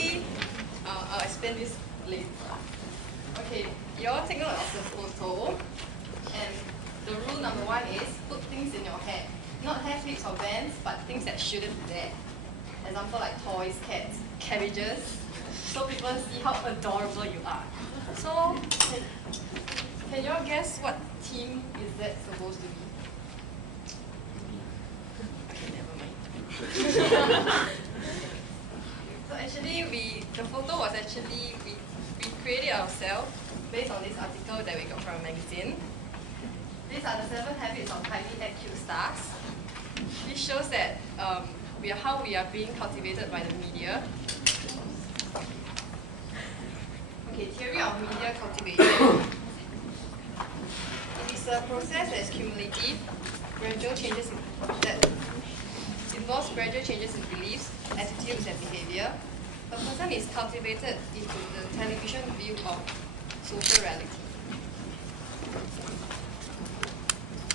actually, I'll explain this later. Okay, you all take note of the photo, and the rule number 1 is put things in your hair. Not hair clips or bands, but things that shouldn't be there. Example like toys, cats, cabbages, so people see how adorable you are. So, can you all guess what theme is that supposed to be? Okay, never mind. So actually, the photo was actually, we created ourselves based on this article that we got from a magazine. These are the 7 habits of highly IQ stars. This shows that how we are being cultivated by the media. Okay, theory of media cultivation. It is a process that is cumulative, that involves gradual changes in beliefs, attitudes, and behavior. A person is cultivated into the television view of social reality.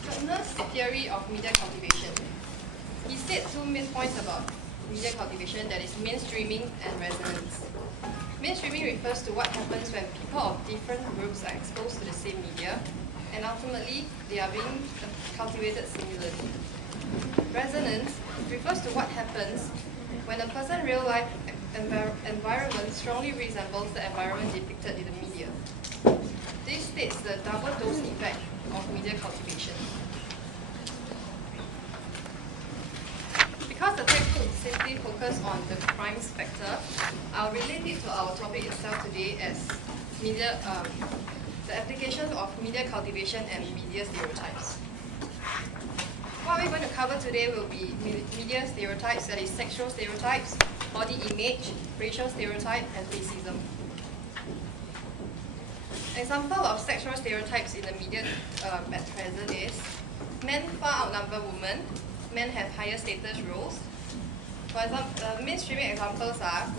Gardner's theory of media cultivation. He said 2 main points about media cultivation, that is mainstreaming and resonance. Mainstreaming refers to what happens when people of different groups are exposed to the same media, and ultimately they are being cultivated similarly. Resonance refers to what happens when a person's real-life environment strongly resembles the environment depicted in the media. This states the double dose effect of media cultivation. Because the textbook simply focuses on the crimes factor, I'll relate it to our topic itself today as media, the applications of media cultivation and media stereotypes. What we're going to cover today will be media stereotypes, that is sexual stereotypes, body image, racial stereotype, and racism. Example of sexual stereotypes in the media at present is men far outnumber women, men have higher status roles. For example, mainstreaming examples are,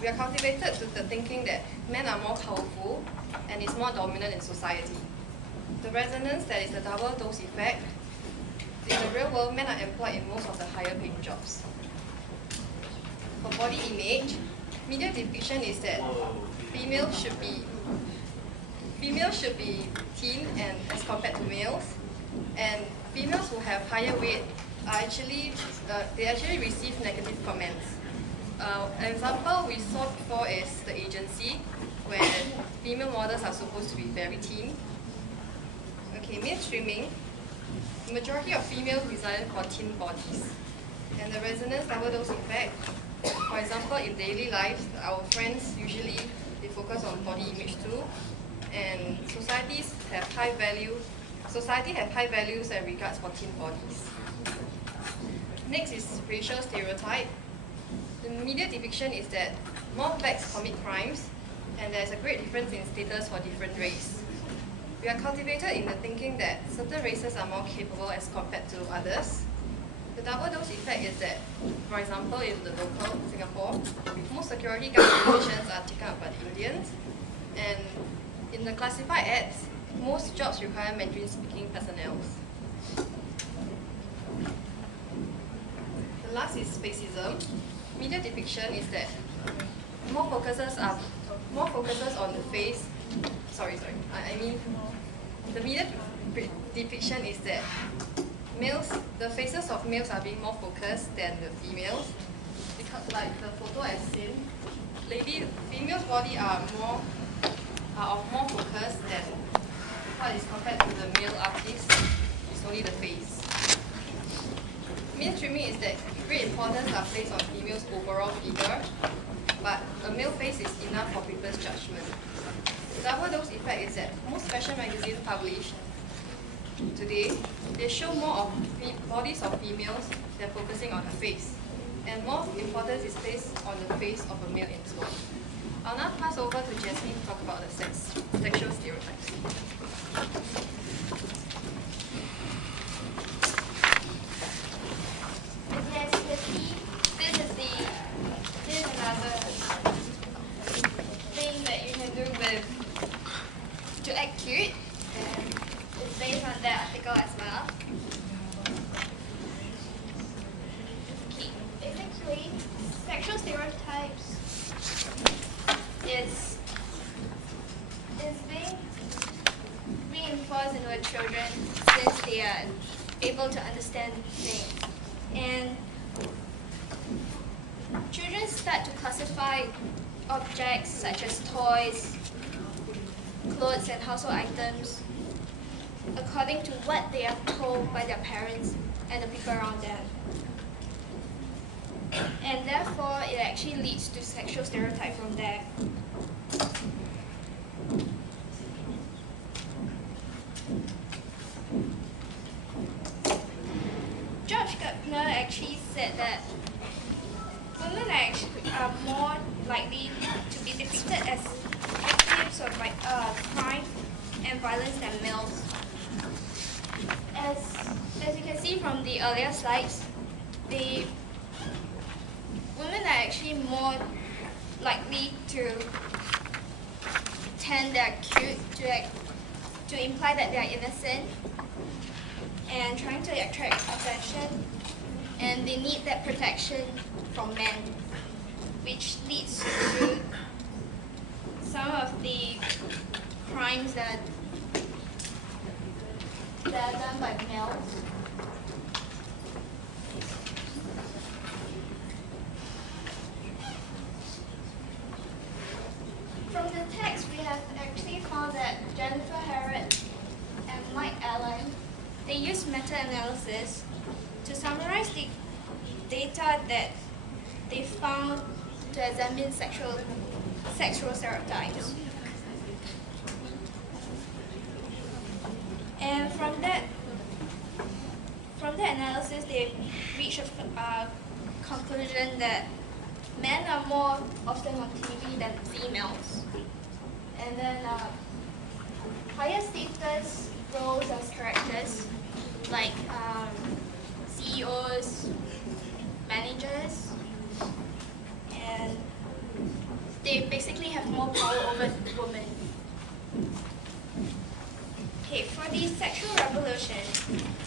we are cultivated to the thinking that men are more powerful and is more dominant in society. The resonance, that is the double dose effect. In the real world, men are employed in most of the higher paying jobs. For body image, media depiction is that females should be thin and as compared to males, and females who have higher weight are they actually receive negative comments. An example we saw before is the agency, where female models are supposed to be very thin. Okay, mainstreaming. The majority of females desire for thin bodies, and the resonance double dose effect. For example, in daily life, our friends usually they focus on body image too, and society have high values and regards for thin bodies. Next is racial stereotype. The media depiction is that more blacks commit crimes, and there is a great difference in status for different races. We are cultivated in the thinking that certain races are more capable as compared to others. The double dose effect is that, for example, in the local Singapore, most security guard positions are taken up by the Indians, and in the classified ads, most jobs require Mandarin-speaking personnel. The last is spacism. Media depiction is that more focuses on the face. The media depiction is that the faces of males are being more focused than the females, because like the photo as seen, females' body are of more focus than what is compared to the male artist. It's only the face. Mainstreaming is that great importance are placed on females' overall figure, but a male face is enough for people's judgment. The double dose effect is that most fashion magazines published today, they show more of bodies of females than focusing on the face, and more importance is placed on the face of a male in this body. I'll now pass over to Jasmine to talk about the sexual stereotypes. Yes, this is another thing that you can do to act cute, and it's based on that article as well. Okay, basically, sexual stereotypes is being reinforced into the children since they are able to understand things. And children start to classify objects such as toys, clothes, and household items according to what they are told by their parents and the people around them. And therefore, it actually leads to sexual stereotype from there. George Gardner actually said that women are more likely to be depicted as victims of crime and violence than males. As you can see from the earlier slides, women are actually more likely to pretend they're cute, to imply that they're innocent and trying to attract attention, and they need that protection from men, which leads to some of the crimes that are done by males. From the text, we have actually found that Jennifer Harrod and Mike Allen, they use meta-analysis to summarize the data that they found to examine sexual stereotypes. And from that analysis, they reached a conclusion that men are more often on TV than females. And then higher status roles as characters, like CEOs, managers, and they basically have more power over women. Okay, for the sexual revolution,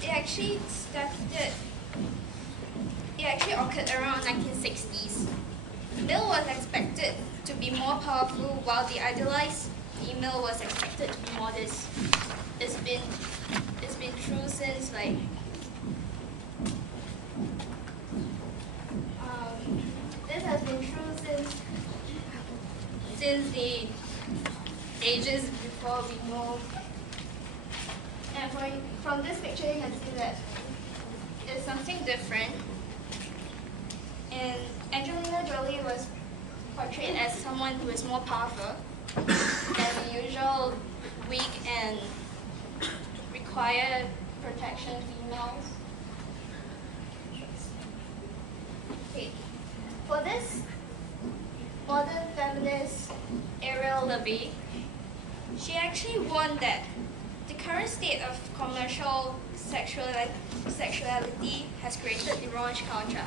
it actually occurred around 1960s. Male was expected to be more powerful, while the idealized female was expected to be modest. It's been true since this has been true since the ages before we know. And from this picture, you can see that it's something different. And Angelina Jolie was portrayed as someone who is more powerful than the usual weak and require protection females. Okay. For this modern feminist, Ariel Levy, she actually warned that the current state of commercial sexuality has created the raunchy culture.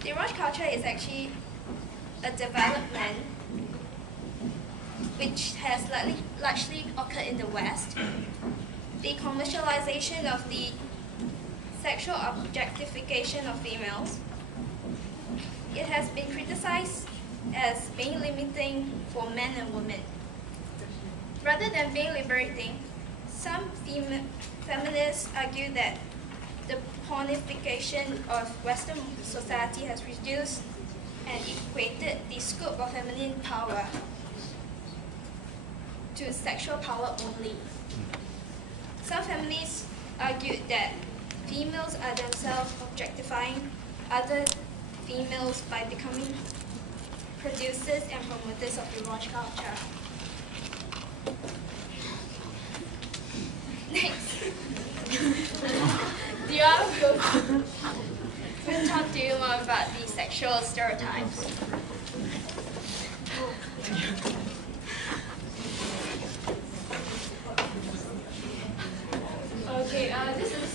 The raunchy culture is actually a development which has largely occurred in the West. The commercialization of the sexual objectification of females. It has been criticized as being limiting for men and women. Rather than being liberating, some feminists argue that the pornification of Western society has reduced and equated the scope of feminine power to sexual power only. Some feminists argued that females are themselves objectifying other females by becoming producers and promoters of the raunchy culture. Next. We'll talk to you more about the sexual stereotypes. Okay, this is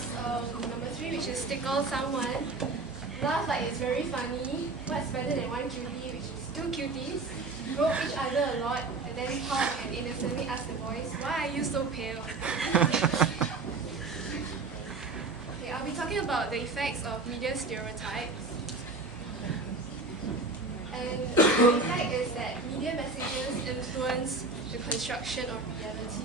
number 3, which is tickle someone. Laugh like it's very funny. What's better than one cutie, which is 2 cuties? Rope each other a lot, and then talk and innocently ask the boys, why are you so pale? Okay, I'll be talking about the effects of media stereotypes. And the effect is that media messages construction of reality.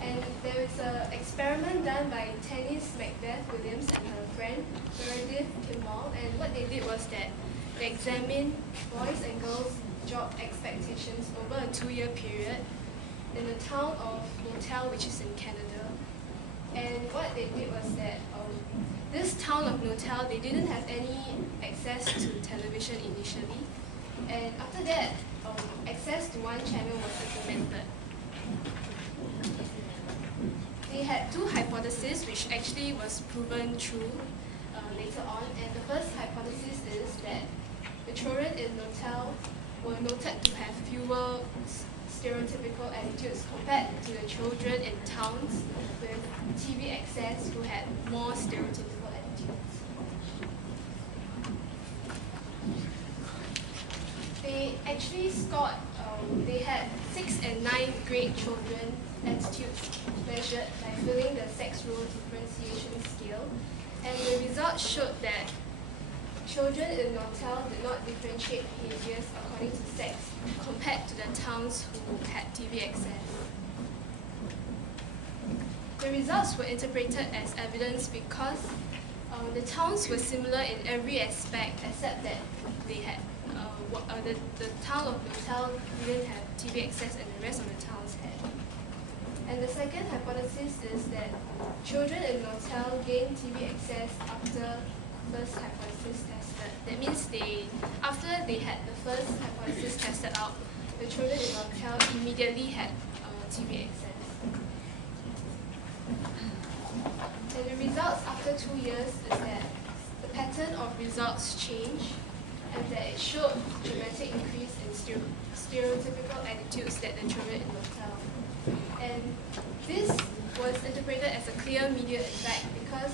And there is an experiment done by Tennis Macbeth Williams and her friend Meredith Kimball, and what they did was that they examined boys and girls' job expectations over a 2-year period in the town of Notel, which is in Canada. And what they did was that this town of Notel, they didn't have any access to television initially, and after that, access to one channel was implemented. They had 2 hypotheses which actually was proven true later on, and the first hypothesis is that the children in Notel were noted to have fewer stereotypical attitudes compared to the children in towns with TV access who had more stereotypical attitudes. They actually scored, they had 6 and 9 grade children attitudes measured by filling the sex role differentiation scale, and the results showed that children in Notel did not differentiate behaviors according to sex compared to the towns who had TV access. The results were interpreted as evidence because the towns were similar in every aspect except that they had the town of Notel didn't have TV access and the rest of the towns had. And the second hypothesis is that children in Notel gained TV access after first hypothesis tested. That means after they had the first hypothesis tested out, the children in Notel immediately had TV access. And the results after 2 years is that the pattern of results changed, and that it showed dramatic increase in stereotypical attitudes that the children in Notel. And this was interpreted as a clear media effect because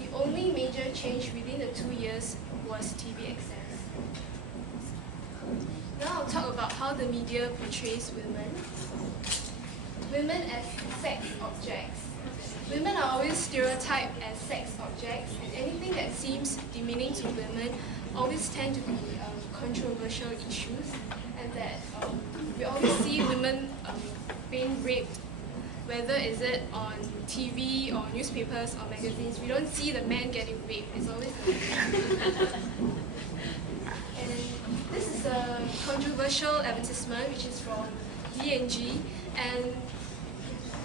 the only major change within the 2 years was TV access. Now I'll talk about how the media portrays women. Women as sex objects. Women are always stereotyped as sex objects, and anything that seems demeaning to women always tend to be controversial issues, and that we always see women being raped, whether is it on TV or newspapers or magazines. We don't see the man getting raped. It's always the woman. And this is a controversial advertisement which is from D&G, and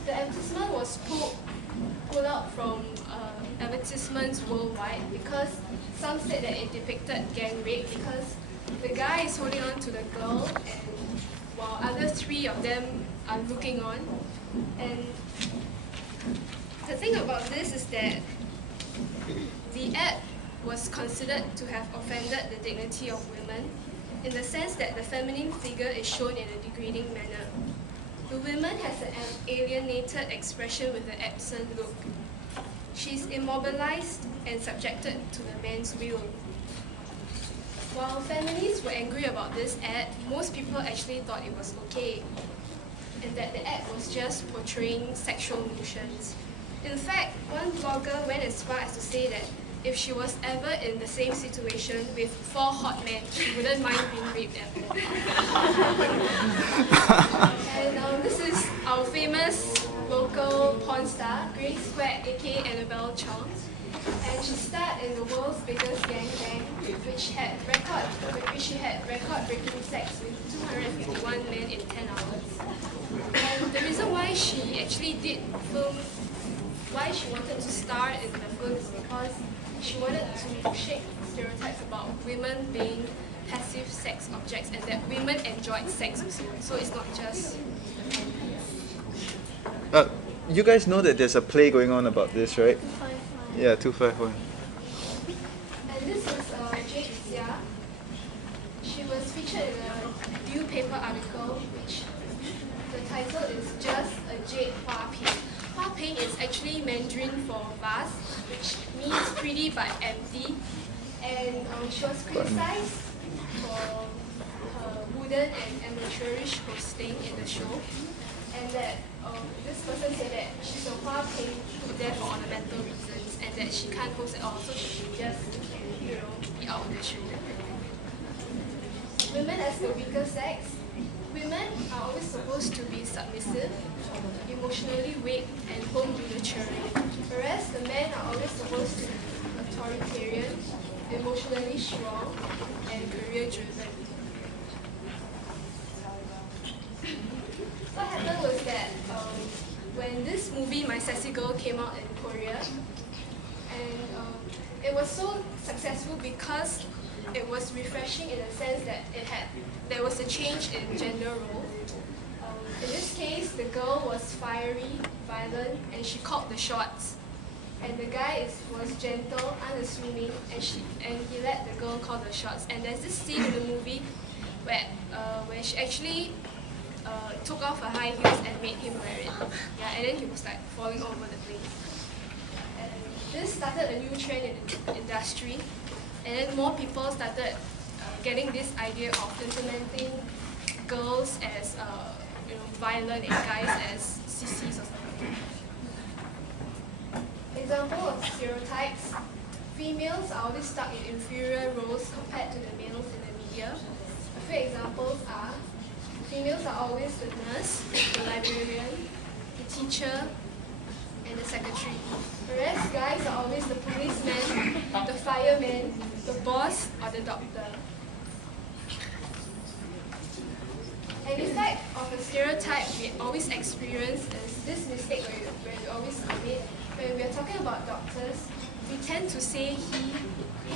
the advertisement was pulled out from advertisements worldwide because some said that it depicted gang rape because the guy is holding on to the girl and while other 3 of them are looking on. And the thing about this is that the ad was considered to have offended the dignity of women in the sense that the feminine figure is shown in a degrading manner. The woman has an alienated expression with an absent look. She's immobilized and subjected to the man's will. While feminists were angry about this ad, most people actually thought it was okay, and that the ad was just portraying sexual notions. In fact, one blogger went as far as to say that if she was ever in the same situation with 4 hot men, she wouldn't mind being raped ever. And this is our famous local porn star, Grace Square, aka Annabelle Chong. And she starred in the world's biggest gangbang, which she had record-breaking sex with 251 men in 10 hours. And the reason why she actually did film, why she wanted to star in the film is because she wanted to shake stereotypes about women being passive sex objects and that women enjoyed sex also. So it's not just you guys know that there's a play going on about this, right? 251. Yeah, 251. And this is Jade Xia. She was featured in a newspaper article, which the title is Just a Jade Hua Ping. Hua Ping is actually Mandarin for vase, which means pretty but empty. And she was criticized for her wooden and amateurish hosting in the show. And that this person said that she's a Hua Ping put there for ornamental reasons and that she can't host at all, so she should just, be out of the show. women as the weaker sex. Women are always supposed to be submissive, emotionally weak, and home to the children, whereas the men are always supposed to be authoritarian, emotionally strong, and career-driven. What happened was that when this movie My Sassy Girl came out in Korea, and it was so successful because it was refreshing in the sense that there was a change in gender role. In this case, the girl was fiery, violent, and she called the shots. And the guy was gentle, unassuming, and he let the girl call the shots. And there's this scene in the movie where she actually took off her high heels and made him wear it. Yeah, and then he was like falling over the place. And this started a new trend in the industry, and then more people started getting this idea of implementing girls as violent and guys as sissies or something. Example of stereotypes: females are always stuck in inferior roles compared to the males in the media. A few examples are: females are always the nurse, the librarian, the teacher, and the secretary. Whereas guys are always the policeman, the fireman, the boss, or the doctor. An effect of a stereotype we always experience is this mistake where we always commit. When we are talking about doctors, we tend to say he,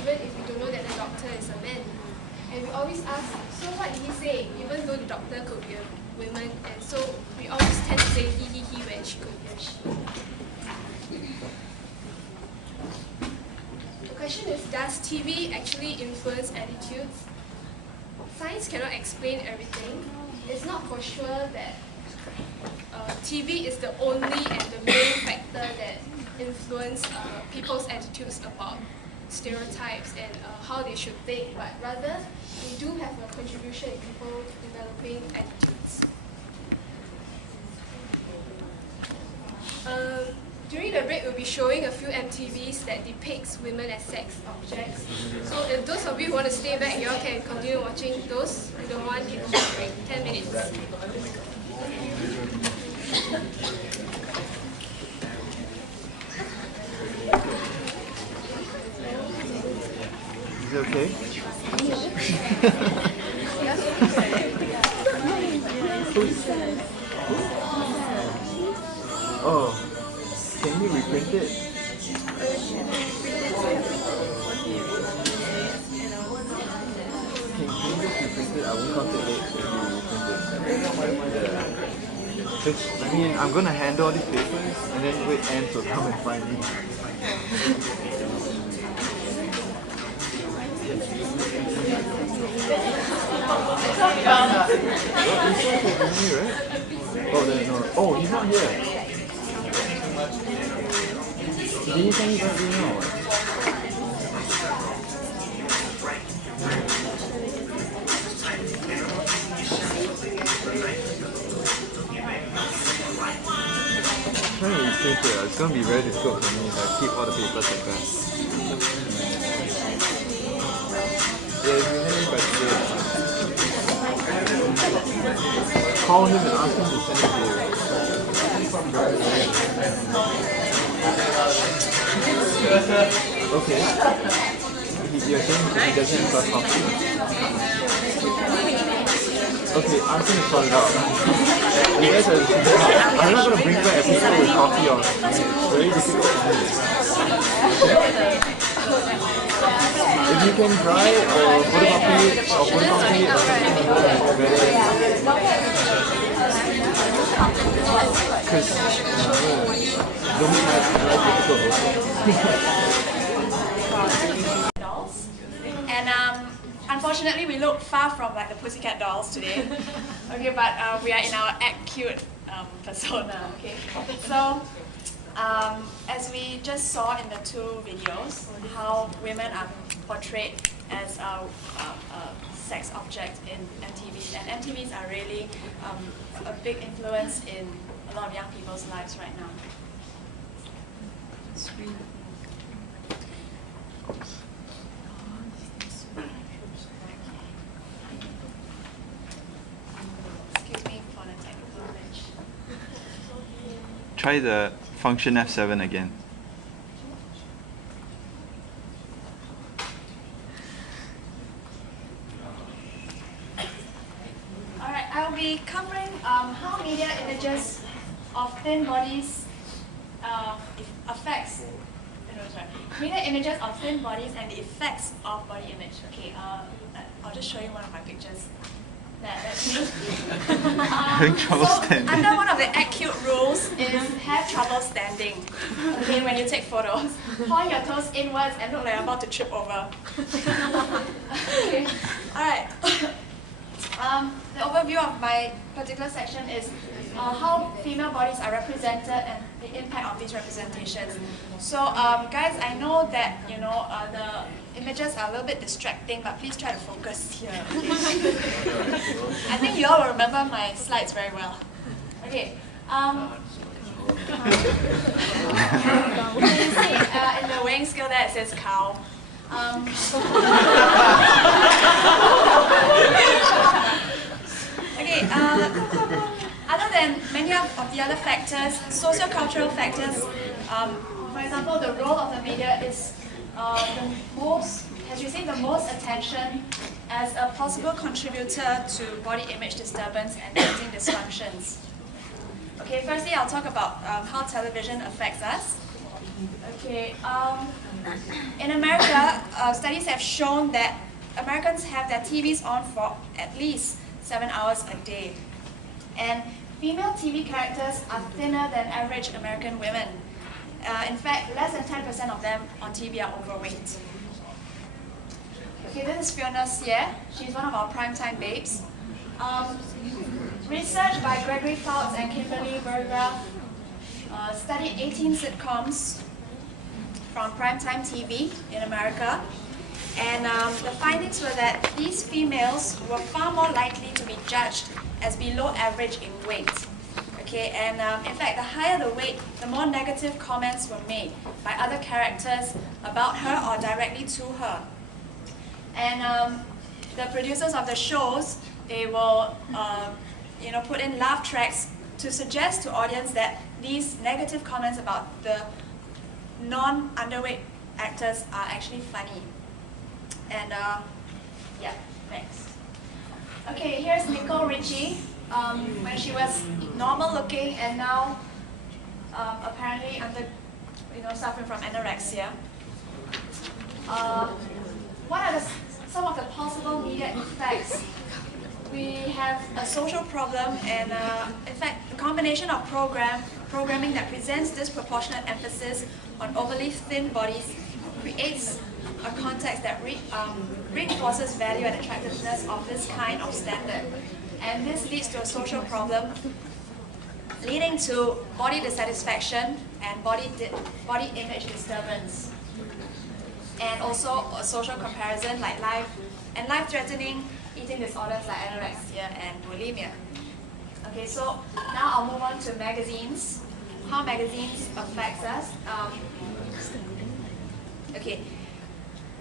even if we don't know that the doctor is a man. And we always ask, so what did he say? Even though the doctor could be a woman, and so we always tend to say he when she could be a she. The question is, does TV actually influence attitudes? Science cannot explain everything. It's not for sure that TV is the only and the main factor that influence people's attitudes about stereotypes and how they should think, but rather we do have a contribution in people developing attitudes. During the break, we'll be showing a few MTVs that depicts women as sex objects. So if those of you who want to stay back, you all can continue watching those. If you don't want, take a short break, 10 minutes. Is it okay? Oh, can you reprint it? Can you just reprint it? I won't count it late if you reprint it. I mean, I'm gonna handle all these papers and then wait, Ants will come and find me. Oh, he's not here. Did he send you that email? I'm trying to reprint it. It's going to be very difficult for me if I keep all the papers like that. Yeah, if you hand it by today. Call him and ask him to send it to you. Okay. You're saying he doesn't have first copy? Okay, I'm going to sort it out. You guys are, I'm not going to bring back a people with copy on it. It's very difficult for me. If you can try it or photocopy it or something because don't make my life difficult. Dolls. And unfortunately we look far from like the Pussycat Dolls today. Okay, but we are in our act cute persona. Okay, so as we just saw in the two videos, how women are portrayed as sex objects in MTVs, and MTVs are really a big influence in a lot of young people's lives right now. try the function F7 again. Alright, I'll be covering how media images of thin bodies affects. No, sorry. Media images of thin bodies and the effects of body image. Okay, I'll just show you one of my pictures. That's me. Having trouble standing. Under one of the acute rules is have trouble standing. Okay, when you take photos, point your toes inwards and look like you're about to trip over. Okay, alright. The overview of my particular section is how female bodies are represented and the impact of these representations. So, guys, I know that the images are a little bit distracting, but please try to focus here. I think you all will remember my slides very well. Okay. You see in the weighing scale there it says cow. Okay. Other than many of the other factors, socio-cultural factors, for example, the role of the media is has received the most attention as a possible contributor to body image disturbance and eating dysfunctions. Okay, firstly, I'll talk about how television affects us. Okay, in America, studies have shown that Americans have their TVs on for at least 7 hours a day. And female TV characters are thinner than average American women. In fact, less than 10% of them on TV are overweight. Okay, this is Fiona Xie. She's one of our primetime babes. Research by Gregory Fouts and Kimberly Berger studied 18 sitcoms from primetime TV in America. And the findings were that these females were far more likely to be judged as below average in weight. Okay, and in fact, the higher the weight, the more negative comments were made by other characters about her or directly to her. And the producers of the shows, they will put in laugh tracks to suggest to audience that these negative comments about the non-underweight actors are actually funny. And yeah, next. Okay, here's Nicole Richie when she was normal looking and now apparently suffering from anorexia. What are some of the possible media effects? We have a social problem and in fact a combination of programming that presents disproportionate emphasis on overly thin bodies creates a context that reinforces value and attractiveness of this kind of standard. And this leads to a social problem leading to body dissatisfaction and body image disturbance. And also a social comparison like life-threatening eating disorders like anorexia and bulimia. Okay, so now I'll move on to magazines. How magazines affects us. Okay.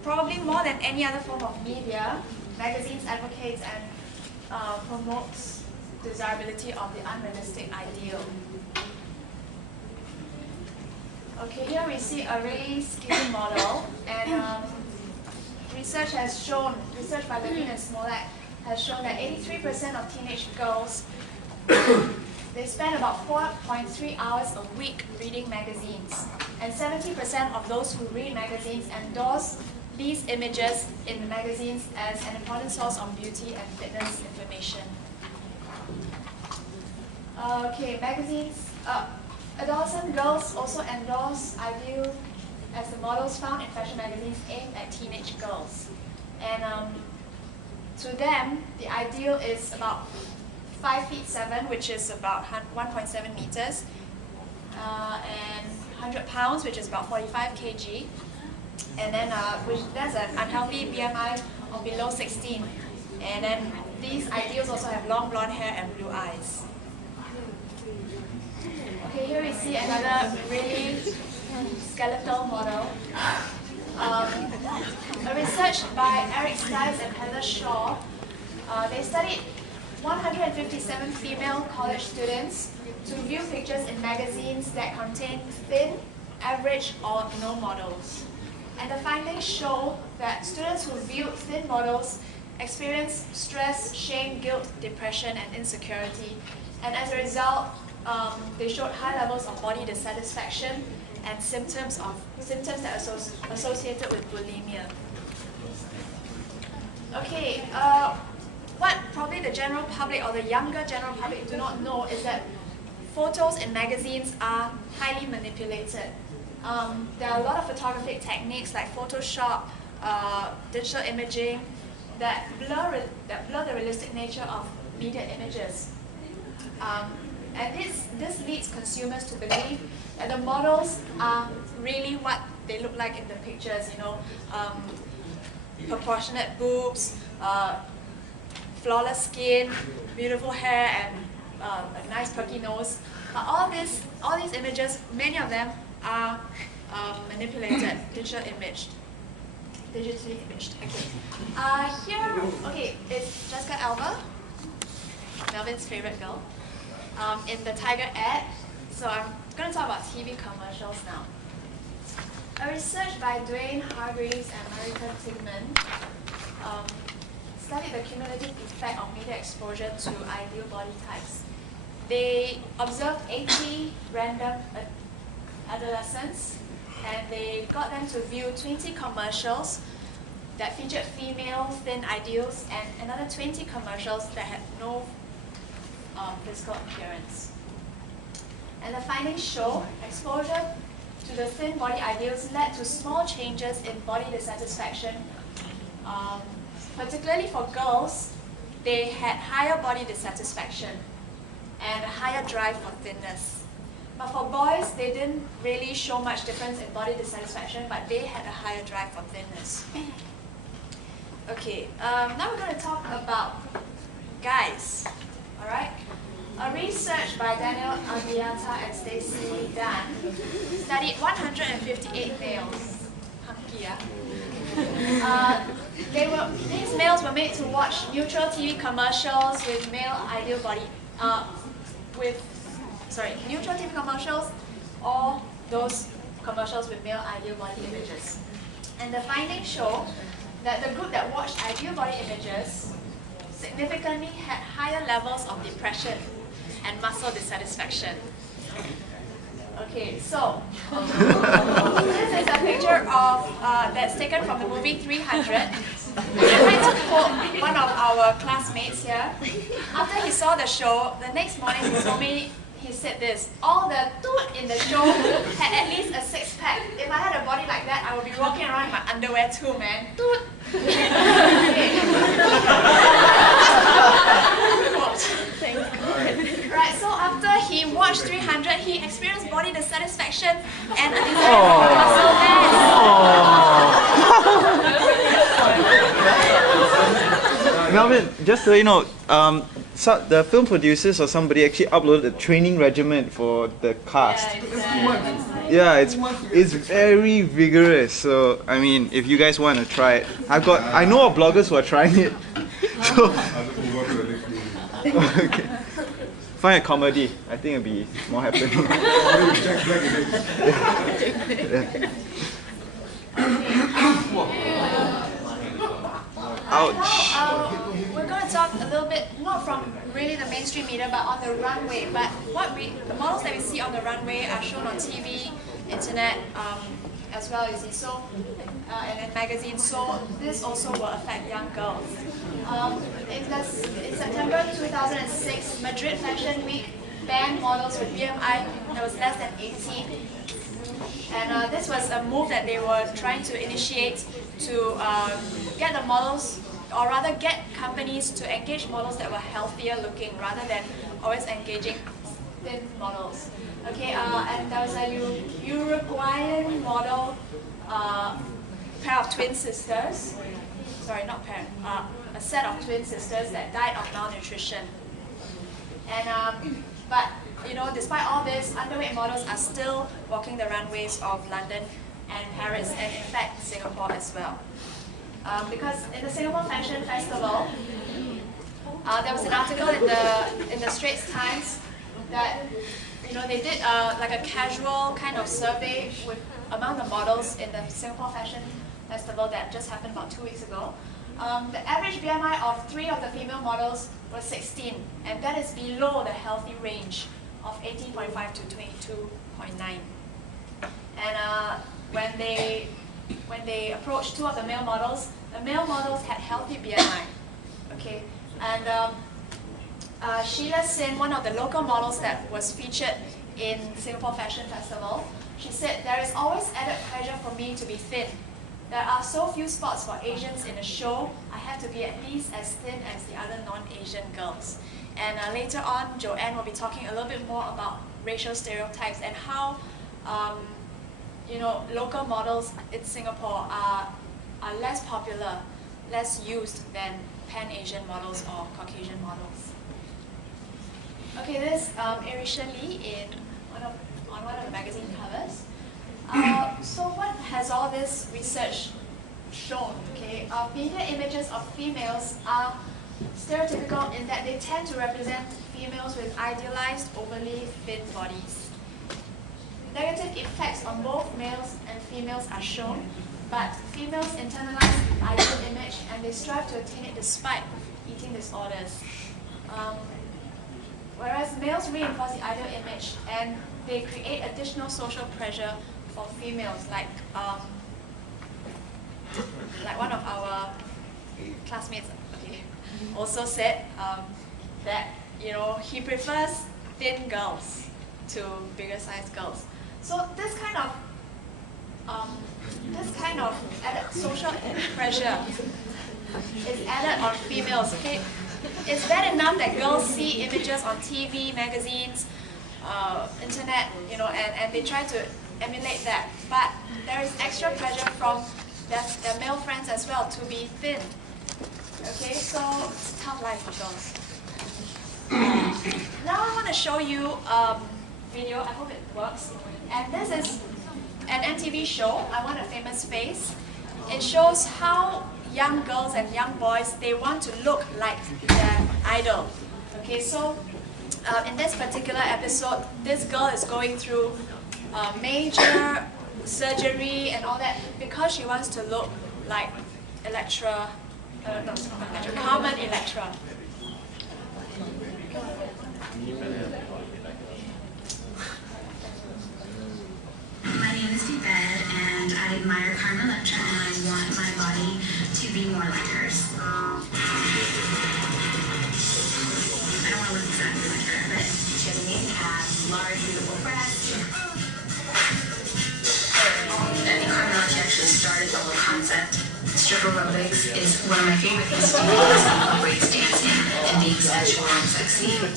Probably more than any other form of media, magazines advocates and promotes desirability of the unrealistic ideal. Okay, here we see a really skinny model, and research by Levine and Smollett has shown that 83% of teenage girls they spend about 4.3 hours a week reading magazines, and 70% of those who read magazines endorse these images in the magazines as an important source of beauty and fitness information. Okay, magazines. Adolescent girls also endorse ideal as the models found in fashion magazines aimed at teenage girls. And to them, the ideal is about 5'7", which is about 1.7 meters, and 100 pounds, which is about 45 kg. And then that's an unhealthy BMI of below 16. And then these ideals also have long blonde hair and blue eyes. Okay, here we see another really skeletal model. A research by Eric Stiles and Heather Shaw. They studied 157 female college students to view pictures in magazines that contain thin, average, or no models. And the findings show that students who viewed thin models experience stress, shame, guilt, depression, and insecurity. And as a result, they showed high levels of body dissatisfaction and symptoms that are associated with bulimia. Okay, what probably the general public or the younger general public do not know is that photos in magazines are highly manipulated. There are a lot of photographic techniques like Photoshop, digital imaging that blur the realistic nature of media images. And this leads consumers to believe that the models are really what they look like in the pictures, you know, proportionate boobs, flawless skin, beautiful hair, and a nice perky nose. But all these images, many of them are manipulated, digitally imaged. Okay. Here, it's Jessica Alba, Melvin's favorite girl, in the Tiger ad. So I'm going to talk about TV commercials now. A research by Dwayne Hargreaves and Marika Tigman studied the cumulative effect of media exposure to ideal body types. They observed 80 random adolescents, and they got them to view 20 commercials that featured female thin ideals and another 20 commercials that had no physical appearance. And the findings show exposure to the thin body ideals led to small changes in body dissatisfaction. Particularly for girls, they had higher body dissatisfaction and a higher drive for thinness. But for boys, they didn't really show much difference in body dissatisfaction, but they had a higher drive for thinness. Okay, now we're going to talk about guys, all right? A research by Daniel Agliata and Stacey Dan studied 158 males. Hunky, yeah? These males were made to watch neutral TV commercials with male ideal body, neutral TV commercials or those commercials with male ideal body images. And the findings show that the group that watched ideal body images significantly had higher levels of depression and muscle dissatisfaction. Okay, so this is a picture of that's taken from the movie 300. I'd like to quote one of our classmates here. After he saw the show, the next morning he told me, he said this: all the toot in the show had at least a six-pack. If I had a body like that, I would be walking around in my underwear too, man. Toot! Thank God. Right, so after he watched 300, he experienced body dissatisfaction and a desire for muscle mass. Melvin, just so you know, the film producers or somebody actually uploaded a training regimen for the cast. Yeah, it's very vigorous. So I mean, if you guys want to try it, I know of bloggers who are trying it. So okay. Find a comedy. I think it'll be more happening. Ouch. We're going to talk a little bit, not from really the mainstream media, but on the runway. But the models that we see on the runway are shown on TV, internet, as well, you see. So, and in magazines. So this also will affect young girls. In September 2006, Madrid Fashion Week banned models with BMI that was less than 18. And this was a move that they were trying to initiate to get the models, or rather get companies to engage models that were healthier looking rather than always engaging thin models. Okay, and there was a Uruguayan model, pair of twin sisters, sorry, not pair, a set of twin sisters that died of malnutrition. And but you know, despite all this, underweight models are still walking the runways of London and Paris, and in fact Singapore as well. Because in the Singapore Fashion Festival, There was an article in the Straits Times that they did like a casual kind of survey among the models in the Singapore Fashion Festival that just happened about 2 weeks ago. The average BMI of 3 of the female models was 16, and that is below the healthy range of 18.5 to 22.9. And when they approached 2 of the male models had healthy BMI. Okay, and Sheila Sin, one of the local models that was featured in Singapore Fashion Festival, she said, "There is always added pressure for me to be thin. There are so few spots for Asians in the show. I have to be at least as thin as the other non-Asian girls." And later on, Joanne will be talking a little bit more about racial stereotypes and how local models in Singapore are less popular, less used than Pan-Asian models or Caucasian models. Okay, this is Arisha Lee on one of the magazine covers. So what has all this research shown? Okay, media images of females are stereotypical in that they tend to represent females with idealized, overly thin bodies. Negative effects on both males and females are shown, but females internalize the ideal image and they strive to attain it despite eating disorders. Whereas males reinforce the ideal image and they create additional social pressure for females, like one of our classmates also said that he prefers thin girls to bigger sized girls. So this kind of added social pressure is added on females. Okay, it's bad enough that girls see images on TV, magazines, internet, and they try to emulate that. But there is extra pressure from their male friends as well to be thin. Okay, so it's a tough life for girls. Now I want to show you a video. I hope it works. And this is an MTV show, I Want a Famous Face. It shows how young girls and young boys, they want to look like their idol. Okay, so in this particular episode, this girl is going through major surgery and all that because she wants to look like Carmen Electra. My name is Yvette, and I admire Carmen Electra, and I want my body to be more like hers. I don't want to look exactly like her, but she has amazing abs, large, beautiful breasts. I think Carmen Electra actually started the whole concept. Strip aerobics is one of my favorite things to do, is breaks dancing and being sensual and sexy. And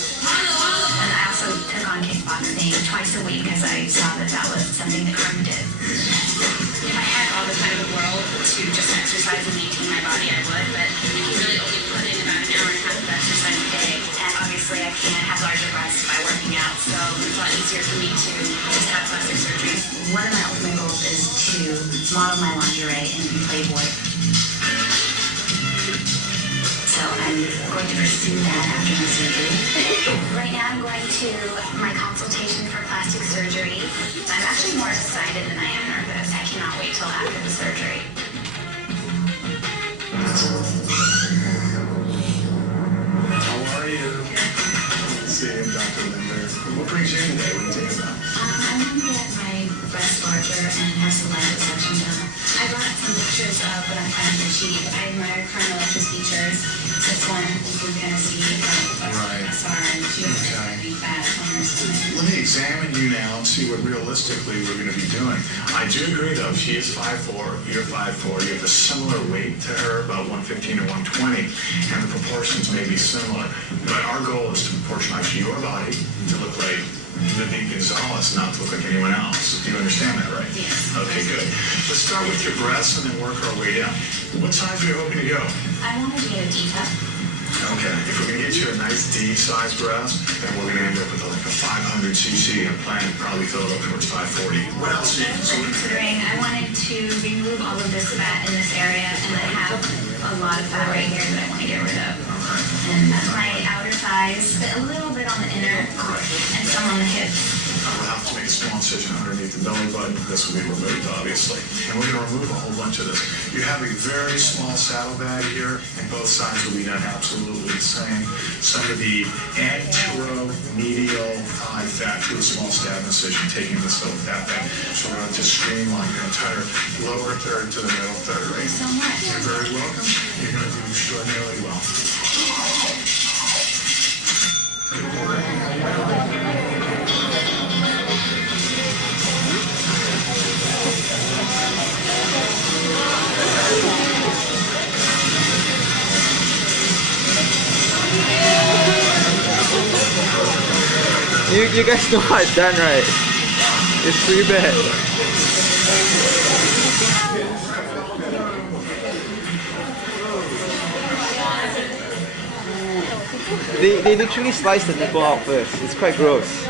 I also took on kickboxing twice a week because I saw that that was something that Carmen did. If I had all the time in the world to just exercise and maintain my body, I would, but I can really only put in about an hour and a half of exercise a day. And obviously I can't have larger breasts by working out, so it's a lot easier for me to just have plastic surgery. One of my ultimate goals is to model my lingerie and be Playboy. So I'm going to pursue that after my surgery. Right now I'm going to my consultation for plastic surgery. I'm actually more excited than I am nervous. I cannot wait till after the surgery. How are you? See you, Dr. Linder. What brings you in today? What are you thinking about? I'm going to get my breast larger and have some liposuction done. I brought some pictures of what I'm trying to achieve. I admire Carmen Electra's features. This one, I think we're going to see Right. and she doesn't have to be fat on her stomach. Let me examine you now and see what realistically we're going to be doing. I do agree, though, she is 5'4", you're 5'4", you have a similar weight to her, about 115 to 120, and the proportions may be similar. But our goal is to proportionize your body to look like Vivian Gonzalez, not to look like anyone else. Do you understand that, right? Yes. Okay, good. Let's start with your breasts and then work our way down. What size are you hoping to go? I wanted to get a D-cup. Okay, if we're going to get you a nice D-size breast, then we're going to end up with like a 500 cc implant and probably fill it up towards 540. What else? Considering I wanted to remove all of this fat in this area and I have a lot of fat right here that I want to get rid of. Okay. And my outer thighs fit a little bit on the inner and some on the hips. We'll have to make a small incision underneath the belly button. This will be removed, obviously. And we're going to remove a whole bunch of this. You have a very small saddlebag here, and both sides will be done absolutely the same. Some of the anteromedial thigh fat through a small stab incision, taking this little fat back. So we're going to just streamline your entire lower third to the middle third. Right? Thank you so much. You're very welcome. You're going to do extraordinarily well. You guys know how it's done, right? It's pretty bad. They literally slice the nipple out first. It's quite gross.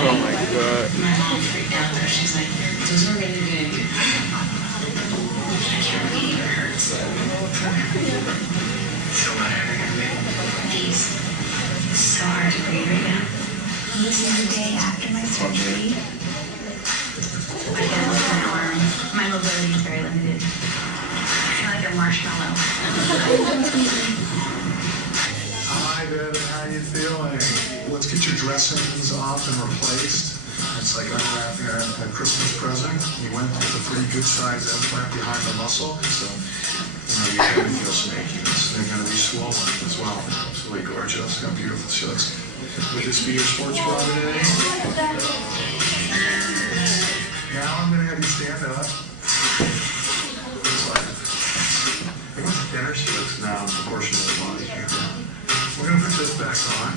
Oh my god. My mom freaked out though. She's like, those are really big. I can't believe it hurts. These. It's so hard to breathe right now. This is the day after my surgery. I get with my arm. My mobility is very limited. I feel like a marshmallow. Hi, Dad. How you feeling? Let's get your dressings off and replaced. It's like unwrapping a Christmas present. You went with a pretty good size implant behind the muscle, so you're going to feel some achiness. They're going to be swollen as well. Absolutely gorgeous. How beautiful she looks. Would this be your sports bra today? Now I'm going to have you stand up. I went to dinner. She looks now proportionally body. We're going to put this back on.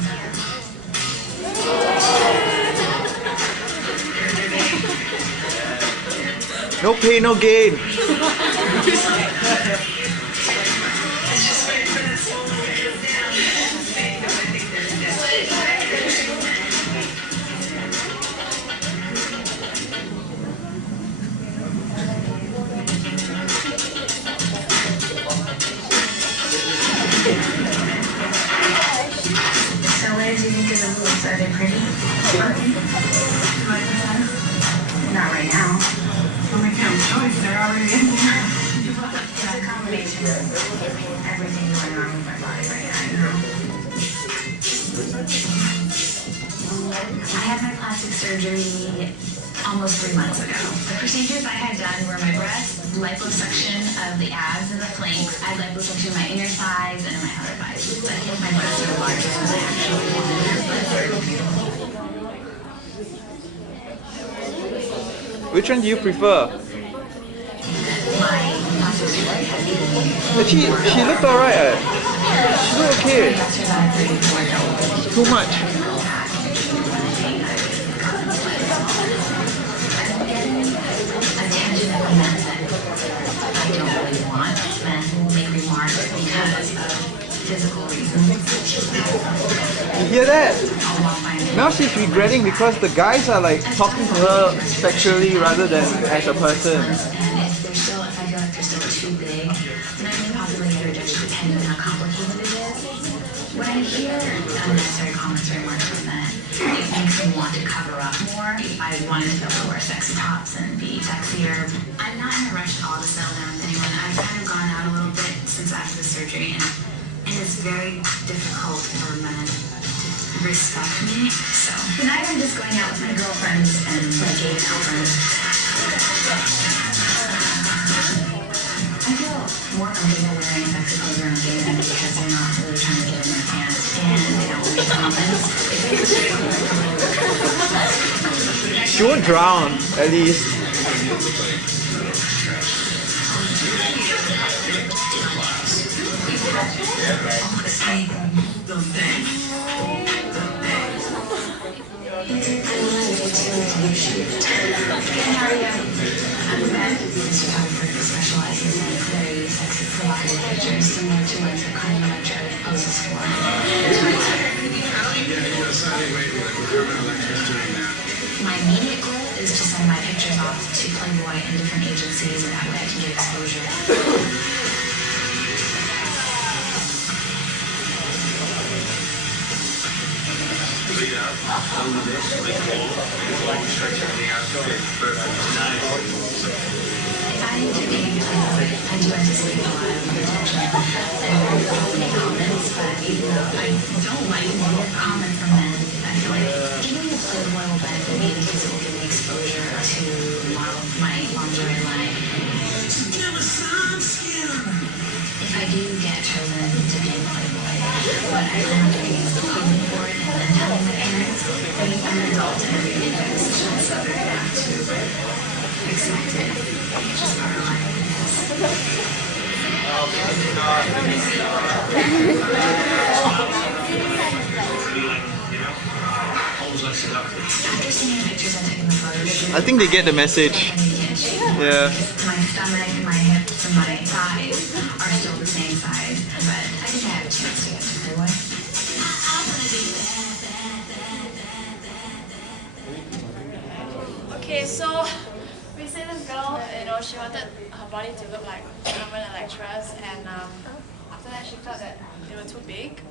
No pain, no gain. So what did you think of the moves? Are they pretty? Not right now. Well, make your choice. They're already in there. It's a combination of everything going on with my body right now, you know? I had my plastic surgery almost 3 months ago. The procedures I had done were my breast, liposuction of the abs and the flanks. I had liposuction of my inner thighs and my outer thighs. But I think my breasts are larger than I actually wanted. Which one do you prefer? My plastic surgery had been She looked alright. She looked okay. Too much. attention of men that I don't really want. Men make remarks because of physical reasons. You hear that? I'll walk by and Now she's regretting because the guys are like talking to her sexually rather than as a person. and if they're still, if I feel like they're still too big, then I may possibly get rejected depending on how complicated it is. When I hear unnecessary comments or remarks from men, it makes me want to cover up more. I wanted to be able to wear sexy tops and be sexier. I'm not in a rush at all to settle down with anyone. I've kind of gone out a little bit since after the surgery, and it's very difficult for men to respect me. So tonight I'm just going out with my girlfriends and my gay girlfriends. I feel more comfortable wearing sexy clothes around gay men because they're not really trying to get in their pants and they don't make comments. She won't drown, at least. Don't think. I'm a business photographer who specializes in very sexy, provocative pictures, similar to what the chronometric poses for. My immediate goal is to send my pictures off to Playboy and different agencies, and that way I can get exposure. I do anticipate a lot of attention and comments, but even though I don't like more comment from men, I feel like giving a Playboy will benefit me because it will give me exposure to my lingerie line. If I do get chosen to be a Playboy, what I plan on doing is paying for it and then telling my parents. I mean, I'm an adult and I'm making a decision, so they're going to have to expect it. It's just part of life, I guess. After seeing pictures and taking the photos, I think they get the message. Yeah. My stomach, my hips, and my thighs are still the same size, but I think I have a chance to get to Playboy. Okay, so we see this girl, she wanted her body to look like one of the lecturers, and after that she felt that they were too big.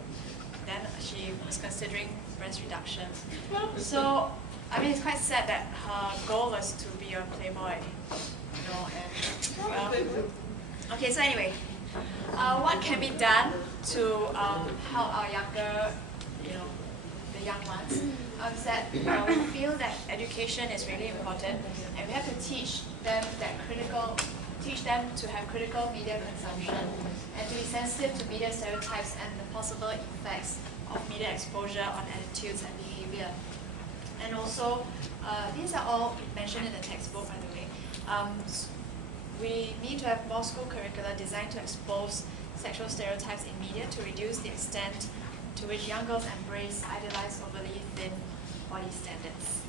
Then she was considering breast reduction. So, I mean, it's quite sad that her goal was to be a Playboy, okay, so anyway, what can be done to help our younger, the young ones? Is that we feel that education is really important, and we have to teach them to have critical media consumption and to be sensitive to media stereotypes and the possible effects of media exposure on attitudes and behavior. And also, these are all mentioned in the textbook, by the way. We need to have more school curricula designed to expose sexual stereotypes in media to reduce the extent to which young girls embrace idealized, overly thin body standards.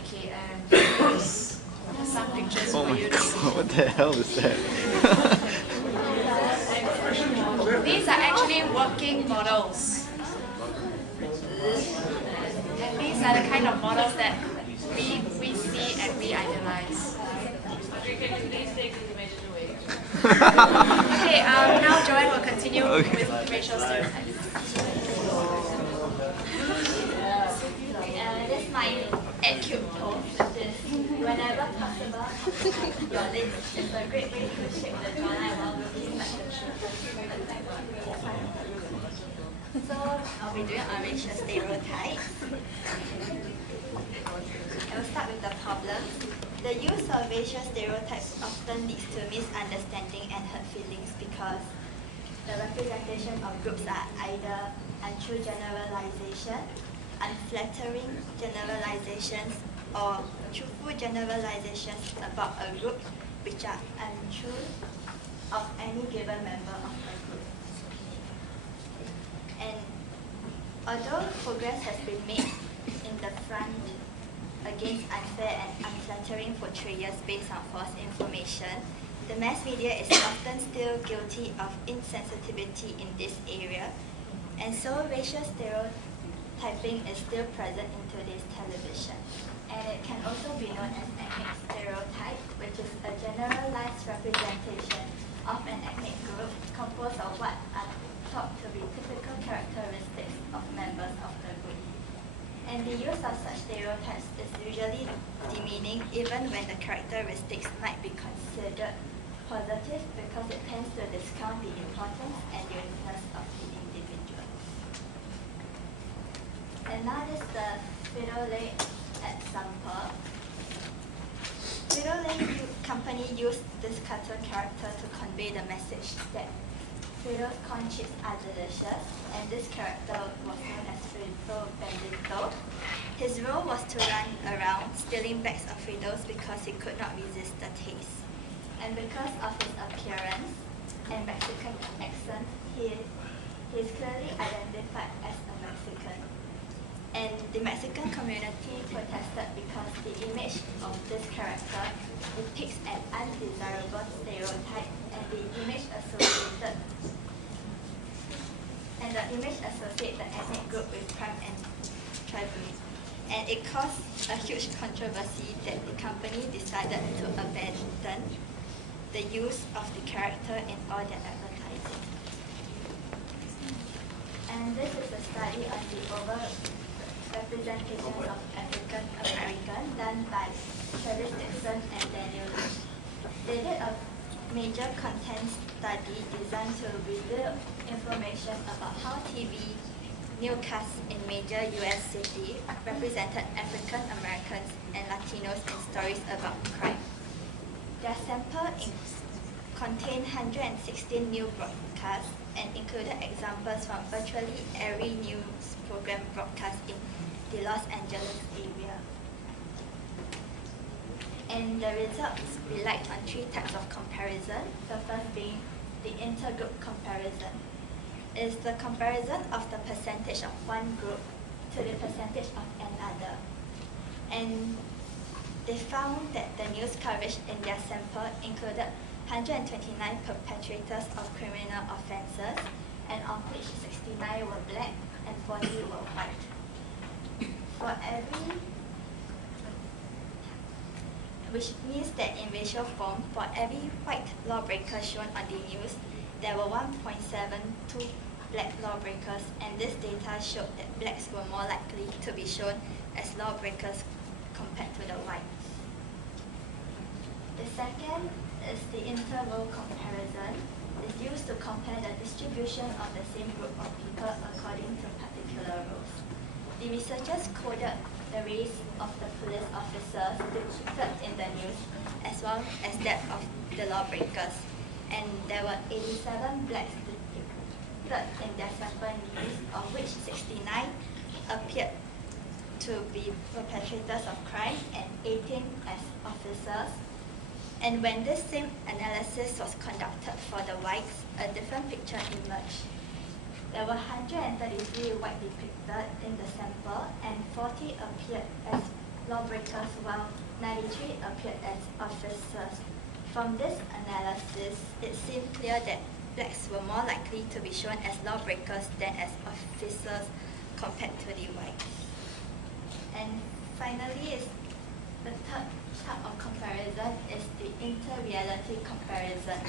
Okay, and here's some pictures for you to see. What the hell is that? These are actually working models. And these are the kind of models that we see and we idolize. Okay, now Joanne will continue with racial stereotypes. This is my cute pose, which is whenever possible, your legs is a great way to shape the jawline while looking like the truth. So I'll be doing a racial stereotype. I'll start with the problem. The use of racial stereotypes often leads to misunderstanding and hurt feelings because the representation of groups are either untrue generalization, unflattering generalizations, or truthful generalizations about a group which are untrue of any given member of the group. And although progress has been made in the front against unfair and unflattering portrayals based on false information, the mass media is often still guilty of insensitivity in this area, and so racial stereotyping is still present in today's television. And it can also be known as ethnic stereotype, which is a generalized representation of an ethnic group composed of what are thought to be typical characteristics of members of the group. And the use of such stereotypes is usually demeaning even when the characteristics might be considered positive because it tends to discount the importance and uniqueness of the individual. And now this is the Frito-Lay example. Frito-Lay company used this cartoon character to convey the message that Frito's corn chips are delicious, and this character was known as Frito Bandito. His role was to run around stealing bags of Fritos because he could not resist the taste. And because of his appearance and Mexican accent, he is clearly identified as a Mexican. And the Mexican community protested because the image of this character depicts an undesirable stereotype and the image associated the ethnic group with crime and tribalism. And it caused a huge controversy that the company decided to abandon the use of the character in all their advertising. And this is a study on the over-representation of African American done by Travis Dixon and Daniel Lynch. They did a major content study designed to reveal information about how TV newscasts in major US cities represented African Americans and Latinos in stories about crime. Their sample contained 116 new broadcasts and included examples from virtually every news program broadcast in the Los Angeles area. And the results relied on 3 types of comparison, the first being the intergroup comparison. It is the comparison of the percentage of one group to the percentage of another. And they found that the news coverage in their sample included 129 perpetrators of criminal offences, and of which 69 were black and 40 were white. Which means that in racial form, for every white lawbreaker shown on the news, there were 1.72 black lawbreakers, and this data showed that blacks were more likely to be shown as lawbreakers compared to the whites. The second is the interval comparison. It's used to compare the distribution of the same group of people according to particular roles. The researchers coded the race of the police officers depicted in the news as well as that of the lawbreakers. And there were 87 blacks depicted in their sample news, of which 69 appeared to be perpetrators of crime and 18 as officers. And when this same analysis was conducted for the whites, a different picture emerged. There were 133 white depicted in the sample, and 40 appeared as lawbreakers, while 93 appeared as officers. From this analysis, it seemed clear that blacks were more likely to be shown as lawbreakers than as officers compared to the whites. And finally, the third type of comparison is the inter-reality comparison.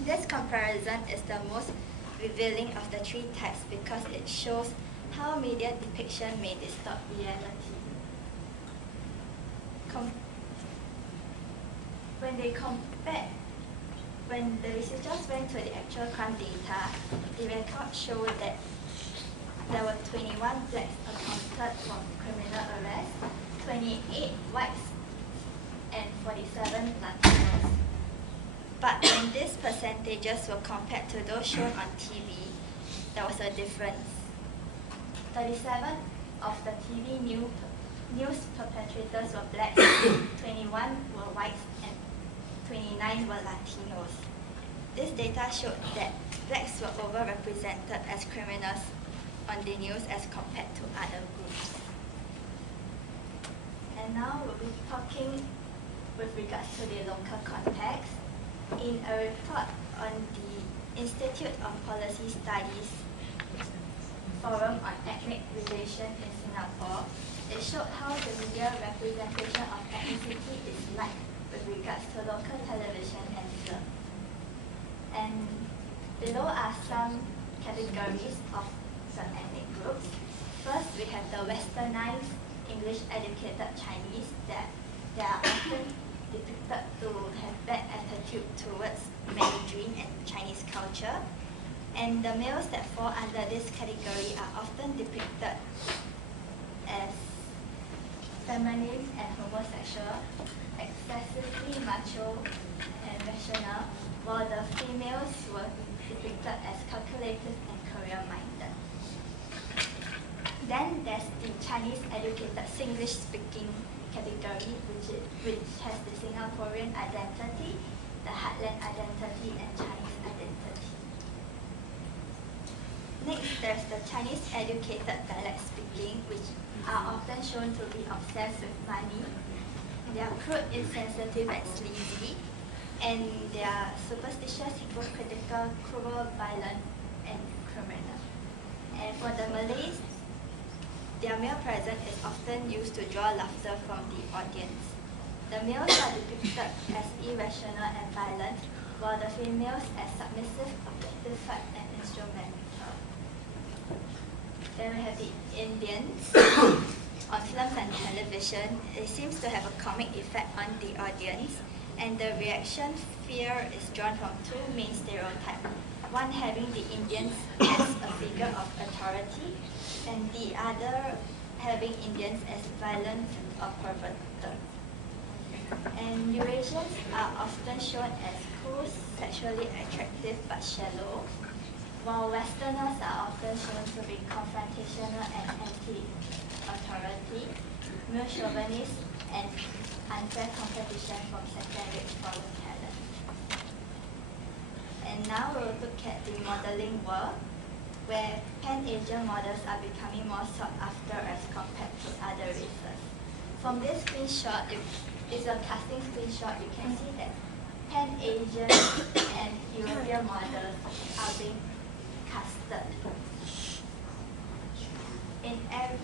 This comparison is the most revealing of the 3 types because it shows how media depiction may distort reality. When the researchers went to the actual crime data, the records showed that there were 21 blacks accounted for criminal arrests, 28 whites, and 47 Latinos. But when these percentages were compared to those shown on TV, there was a difference. 37 of the TV news perpetrators were blacks, 21 were whites, and 29 were Latinos. This data showed that blacks were overrepresented as criminals on the news as compared to other groups. And now we'll be talking with regards to the local context. In a report on the Institute of Policy Studies Forum on Ethnic Relations in Singapore, it showed how the media representation of ethnicity is like with regards to local television and film. And below are some categories of some ethnic groups. First, we have the westernized English-educated Chinese that they are often depicted to have bad attitude towards Mandarin and Chinese culture. And the males that fall under this category are often depicted as feminine and homosexual, excessively macho and rational, while the females were depicted as calculative and career-minded. Then there's the Chinese-educated Singlish-speaking category, which has the Singaporean identity, the Heartland identity, and Chinese identity. Next, there's the Chinese educated dialect speaking, which are often shown to be obsessed with money. They are crude, insensitive, and sleazy, and they are superstitious, hypocritical, cruel, violent, and criminal. And for the Malays, their male presence is often used to draw laughter from the audience. The males are depicted as irrational and violent, while the females as submissive, objectified, and instrumental. Then we have the Indians. On films and television, it seems to have a comic effect on the audience, and the reaction fear is drawn from two main stereotypes. One having the Indians as a figure of authority, and the other having Indians as violent or perverted. And Eurasians are often shown as cool, sexually attractive but shallow, while Westerners are often shown to be confrontational and anti-authority, male chauvinist, and unfair competition from second-rate foreign talent. And now we'll look at the modeling world, where Pan-Asian models are becoming more sought after as compared to other races. From this screenshot, it's a casting screenshot, you can see that Pan-Asian and European models are being casted. In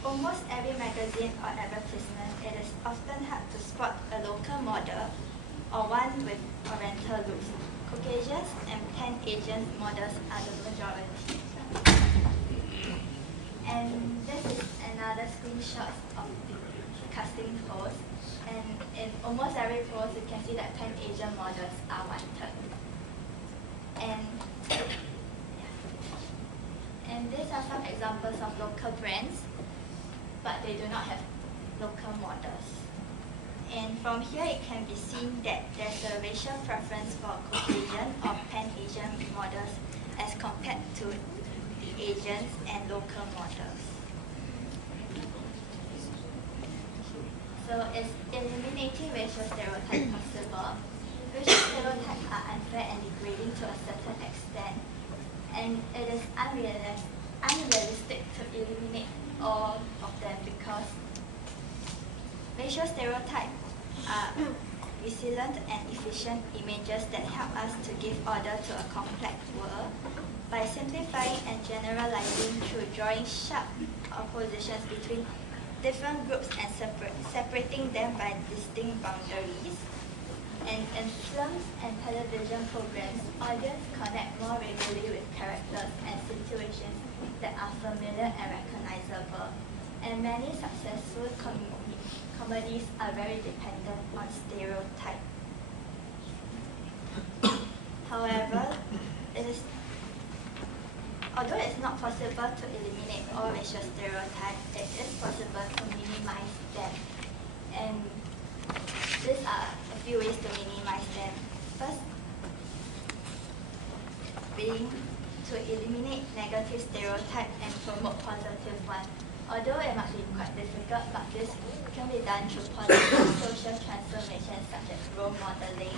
almost every magazine or advertisement, it is often hard to spot a local model or one with oriental looks. Caucasians and Pan-Asian models are the majority. And this is another screenshot of the casting post. And in almost every post, you can see that Pan-Asian models are wanted. And these are some examples of local brands, but they do not have local models. And from here, it can be seen that there's a racial preference for Caucasian or Pan-Asian models as compared to the Asians and local models. So is eliminating racial stereotypes possible? Racial stereotypes are unfair and degrading to a certain extent, and it is unrealistic to eliminate all of them because racial stereotypes are resilient and efficient images that help us to give order to a complex world by simplifying and generalizing through drawing sharp oppositions between different groups and separating them by distinct boundaries. And in films and television programs, audience connect more regularly with characters and situations that are familiar and recognizable. And many successful comedies are very dependent on stereotype. However, although it's not possible to eliminate all racial stereotypes, it is possible to minimize them. And these are a few ways to minimize them. First, being to eliminate negative stereotypes and promote positive ones. Although it might be quite difficult, but this can be done through positive social transformation such as role modeling,